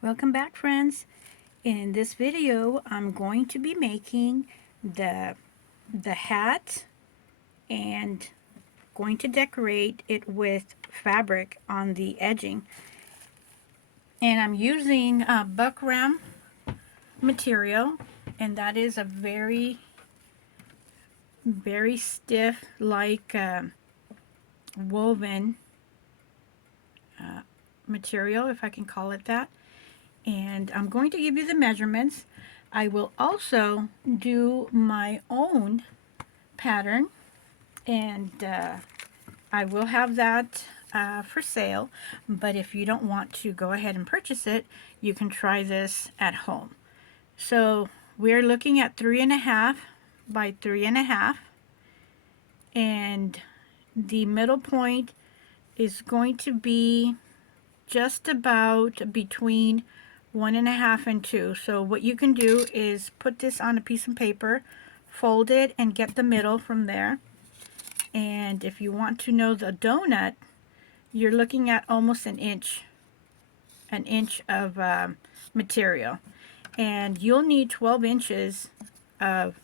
Welcome back, friends. In this video I'm going to be making the hat and going to decorate it with fabric on the edging, and I'm using buckram material, and that is a very stiff, like woven material, if I can call it that. And I'm going to give you the measurements. I will also do my own pattern, and I will have that for sale, but if you don't want to go ahead and purchase it, you can try this at home. So we're looking at 3.5 by 3.5, and the middle point is going to be just about between 1.5 and 2. So what you can do is put this on a piece of paper, fold it, and get the middle from there. And if you want to know the donut, you're looking at almost an inch of material. And you'll need 12 inches of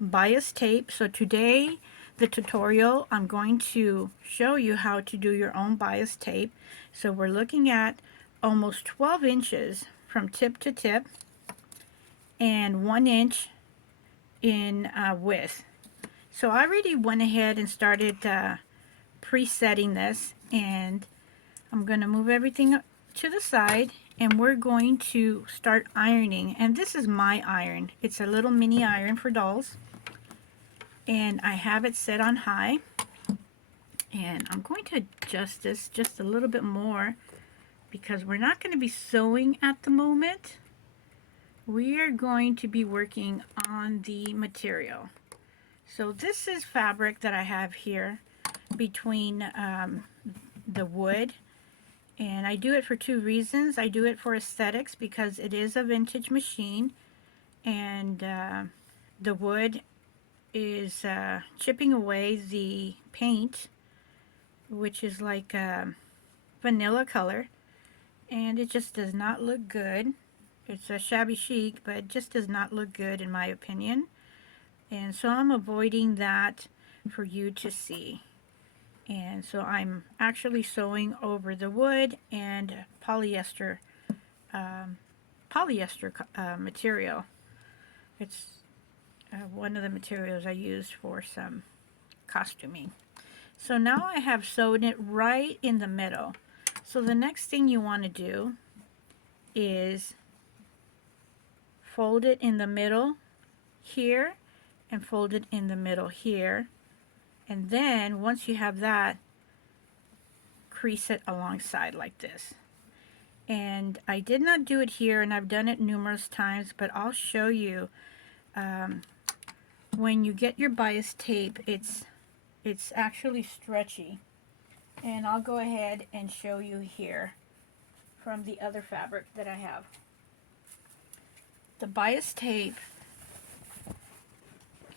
bias tape. So today, the tutorial, I'm going to show you how to do your own bias tape. So we're looking at almost 12 inches from tip to tip, and 1 inch in width. So I already went ahead and started presetting this, and I'm going to move everything to the side, and we're going to start ironing. And this is my iron. It's a little mini iron for dolls, and I have it set on high, and I'm going to adjust this just a little bit more because we're not going to be sewing at the moment. We are going to be working on the material. So this is fabric that I have here between the wood, and I do it for two reasons. I do it for aesthetics because it is a vintage machine, and the wood is chipping away the paint, which is like a vanilla color, and it just does not look good. It's a shabby chic, but it just does not look good in my opinion. And so I'm avoiding that for you to see. And so I'm actually sewing over the wood and polyester material. It's one of the materials I used for some costuming. So now I have sewn it right in the middle. So the next thing you want to do is fold it in the middle here and fold it in the middle here, and then once you have that, crease it alongside like this. And I did not do it here, and I've done it numerous times, but I'll show you. When you get your bias tape, it's actually stretchy, and I'll go ahead and show you here from the other fabric that I have. The bias tape,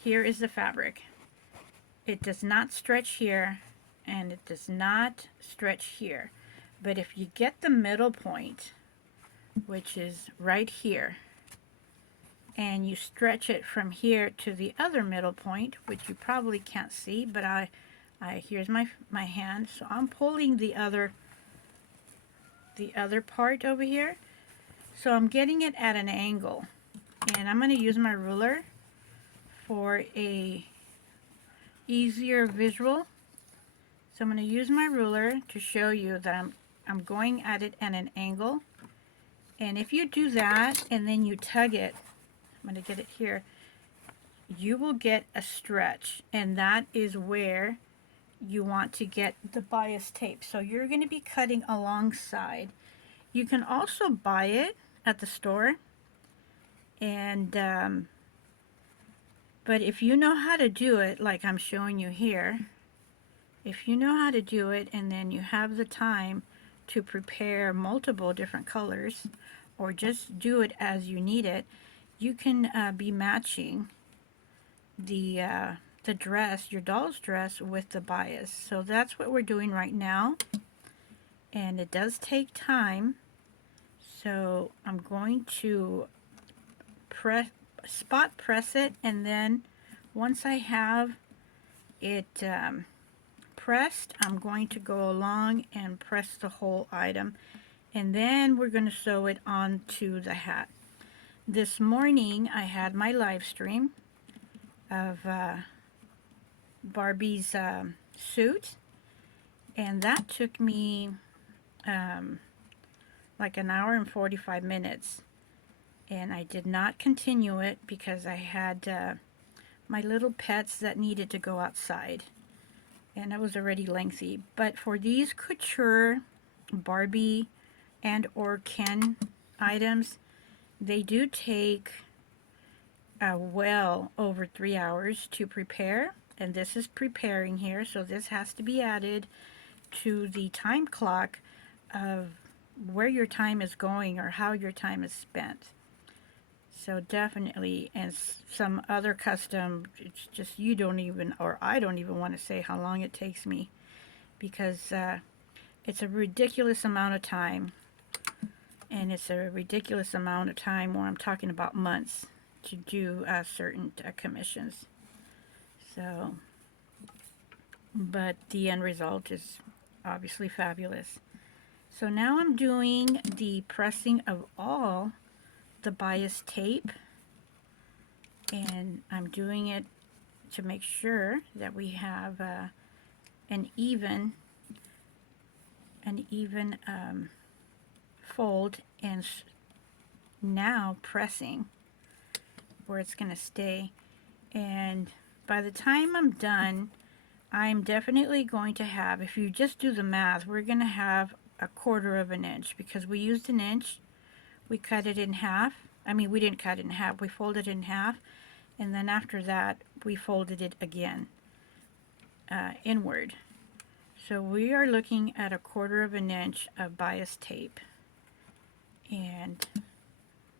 here is the fabric. It does not stretch here, and it does not stretch here. But if you get the middle point, which is right here, and you stretch it from here to the other middle point, which you probably can't see, but here's my hand, so I'm pulling the other part over here. So I'm getting it at an angle, and I'm going to use my ruler for a easier visual. So I'm going to use my ruler to show you that I'm going at it at an angle. And if you do that and then you tug it, I'm going to get it here, you will get a stretch, and that is where you want to get the bias tape. So you're going to be cutting alongside. You can also buy it at the store, and but if you know how to do it like I'm showing you here, if you know how to do it and then you have the time to prepare multiple different colors, or just do it as you need it, you can be matching the dress, your doll's dress, with the bias. So that's what we're doing right now, and it does take time. So I'm going to spot press it, and then once I have it pressed, I'm going to go along and press the whole item, and then we're going to sew it onto the hat. This morning I had my live stream of Barbie's suit, and that took me like an hour and 45 minutes, and I did not continue it because I had my little pets that needed to go outside, and it was already lengthy. But for these couture Barbie and or Ken items, they do take well over 3 hours to prepare, and this is preparing here, so this has to be added to the time clock of where your time is going or how your time is spent. So definitely, and some other custom, it's just you don't even, or I don't even want to say how long it takes me, because it's a ridiculous amount of time, and it's a ridiculous amount of time where I'm talking about months to do certain commissions. So, but the end result is obviously fabulous. So now I'm doing the pressing of all the bias tape, and I'm doing it to make sure that we have an even fold, and now pressing where it's going to stay. And by the time I'm done, I'm definitely going to have, if you just do the math, we're going to have 1/4 of an inch, because we used an inch, we cut it in half. I mean, we didn't cut it in half, we folded it in half, and then after that we folded it again inward. So we are looking at 1/4 of an inch of bias tape, and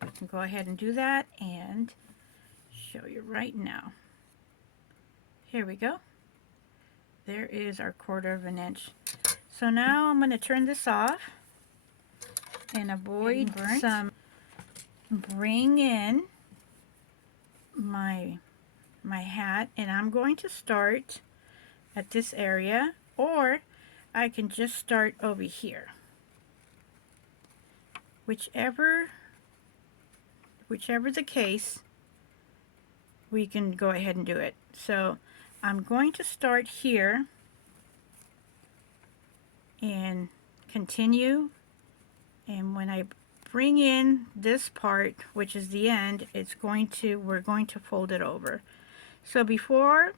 I can go ahead and do that and show you right now. Here we go. There is our 1/4 of an inch. So now I'm going to turn this off and avoid some. Bring in my hat, and I'm going to start at this area, or I can just start over here. Whichever the case, we can go ahead and do it. So I'm going to start here and continue, and when I bring in this part, which is the end, we're going to fold it over. So before,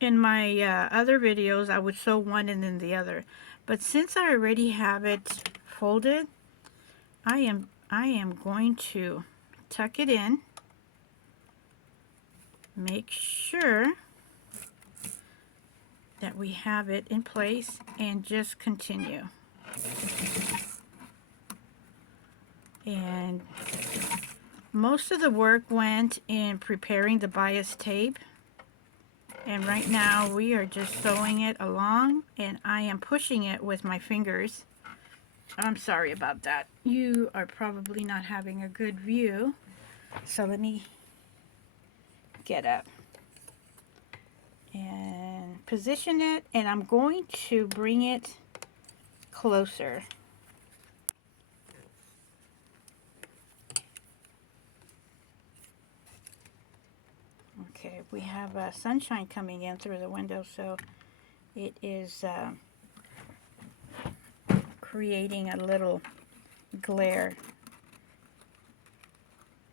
in my other videos, I would sew one and then the other, but since I already have it folded, I am going to tuck it in, make sure that we have it in place, and just continue. And most of the work went in preparing the bias tape, and right now we are just sewing it along, and I am pushing it with my fingers. I'm sorry about that. You are probably not having a good view, so let me get up and position it, and I'm going to bring it closer. Okay, we have sunshine coming in through the window, so it is creating a little glare.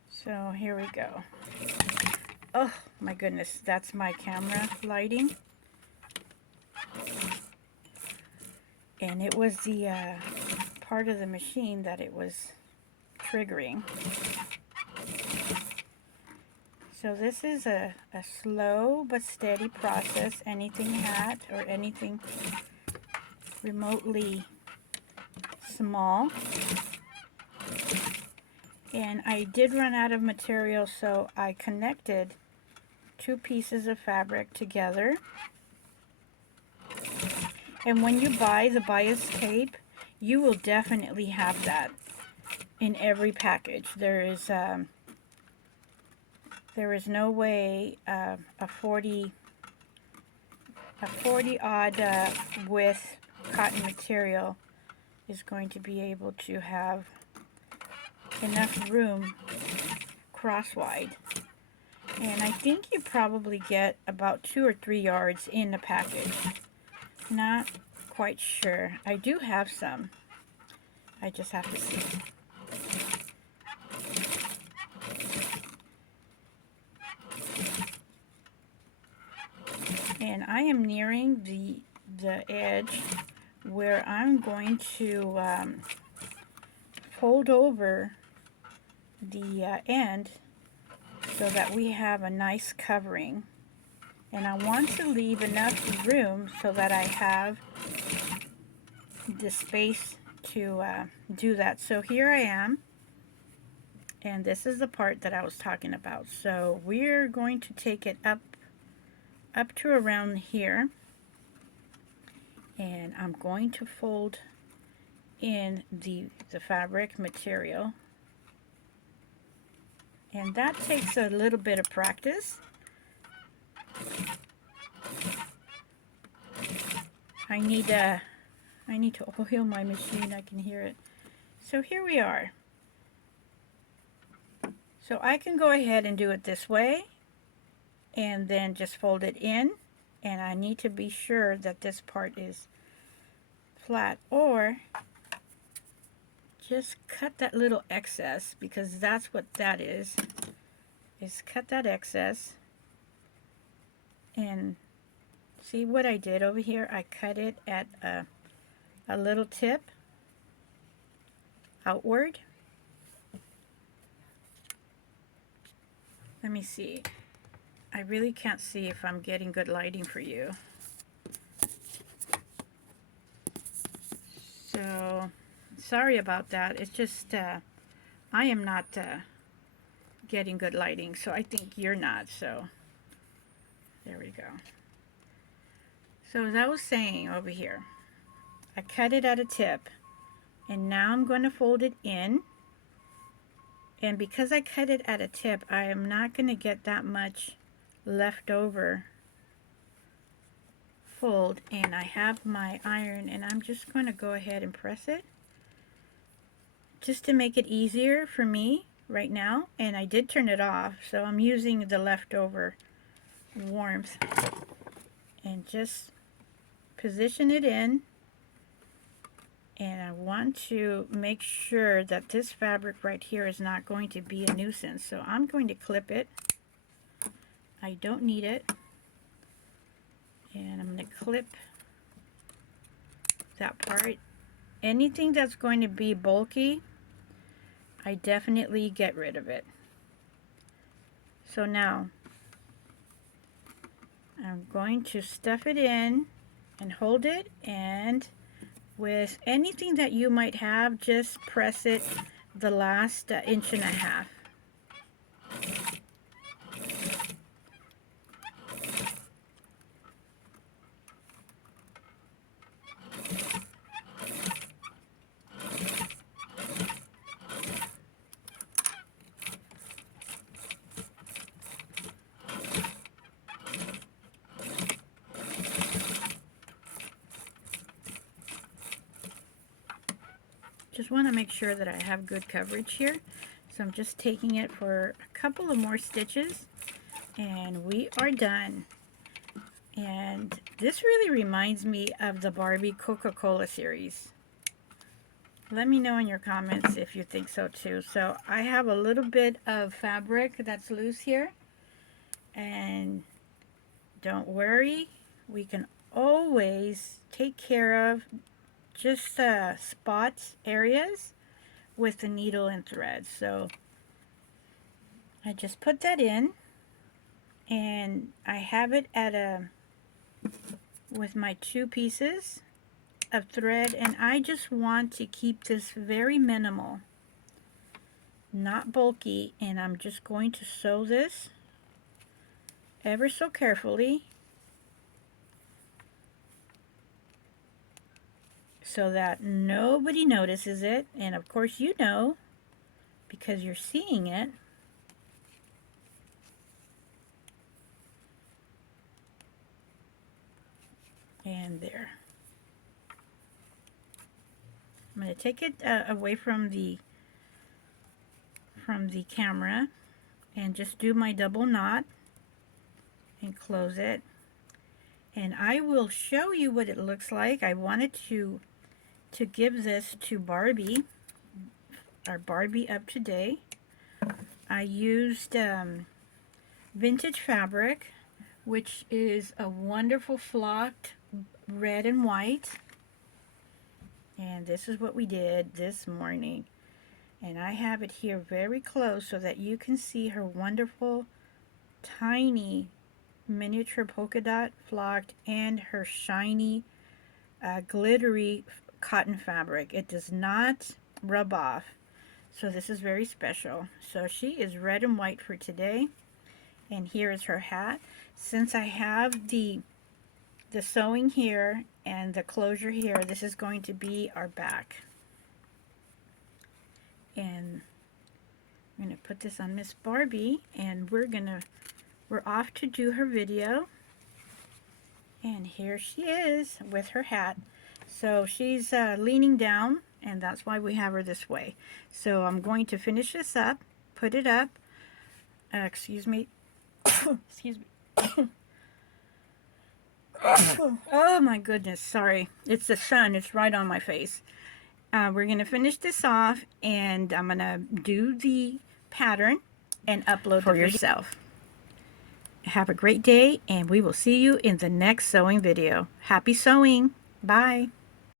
So here we go. Oh my goodness, that's my camera lighting. And it was the part of the machine that it was triggering. So this is a slow but steady process. Anything hat or anything remotely small. And I did run out of material, so I connected 2 pieces of fabric together. And when you buy the bias tape, you will definitely have that. in every package. There is no way a 40 odd width cotton material is going to be able to have enough room crosswise. And I think you probably get about 2 or 3 yards in the package. Not quite sure. I do have some. I just have to see. And I am nearing the edge where I'm going to fold over the end so that we have a nice covering. And I want to leave enough room so that I have the space to do that. So here I am, and this is the part that I was talking about. So we're going to take it up to around here, and I'm going to fold in the fabric material, and that takes a little bit of practice. I need to oil my machine. I can hear it. So here we are. So I can go ahead and do it this way and then just fold it in, and I need to be sure that this part is flat, or just cut that little excess, because that's what that is cut that excess. And see what I did over here? I cut it at a little tip outward. Let me see. I really can't see if I'm getting good lighting for you. So sorry about that. It's just I am not getting good lighting, so I think you're not. So there we go. So as I was saying over here, I cut it at a tip, and now I'm going to fold it in. And because I cut it at a tip, I am not going to get that much left over fold. And I have my iron, and I'm just going to go ahead and press it just to make it easier for me right now. And I did turn it off, so I'm using the leftover warmth, and just position it in. And I want to make sure that this fabric right here is not going to be a nuisance. So I'm going to clip it. I don't need it. And I'm going to clip that part. Anything that's going to be bulky, I definitely get rid of it. So now I'm going to stuff it in and hold it, and with anything that you might have, just press it the last inch and a half. Just want to make sure that I have good coverage here. So I'm just taking it for a couple of more stitches, and we are done. And this really reminds me of the Barbie Coca-Cola series. Let me know in your comments if you think so too. So I have a little bit of fabric that's loose here, and don't worry, we can always take care of just spots, areas with the needle and thread. So I just put that in, and I have it at with my 2 pieces of thread, and I just want to keep this very minimal, not bulky, and I'm just going to sew this ever so carefully so that nobody notices it. And of course, you know because you're seeing it. And there. I'm going to take it away from the camera and just do my double knot and close it. And I will show you what it looks like. I wanted to give this to Barbie, our Barbie of today. I used vintage fabric, which is a wonderful flocked red and white. And this is what we did this morning. And I have it here very close so that you can see her wonderful tiny miniature polka dot flocked and her shiny glittery cotton fabric. It does not rub off. So this is very special. So she is red and white for today. And here is her hat. Since I have the sewing here and the closure here, this is going to be our back. And I'm going to put this on Miss Barbie, and we're off to do her video. And here she is with her hat. So she's leaning down, and that's why we have her this way. So I'm going to finish this up, put it up. Excuse me. Excuse me. Oh my goodness, sorry. It's the sun, it's right on my face. We're going to finish this off, and I'm going to do the pattern and upload for yourself. Have a great day, and we will see you in the next sewing video. Happy sewing! Bye!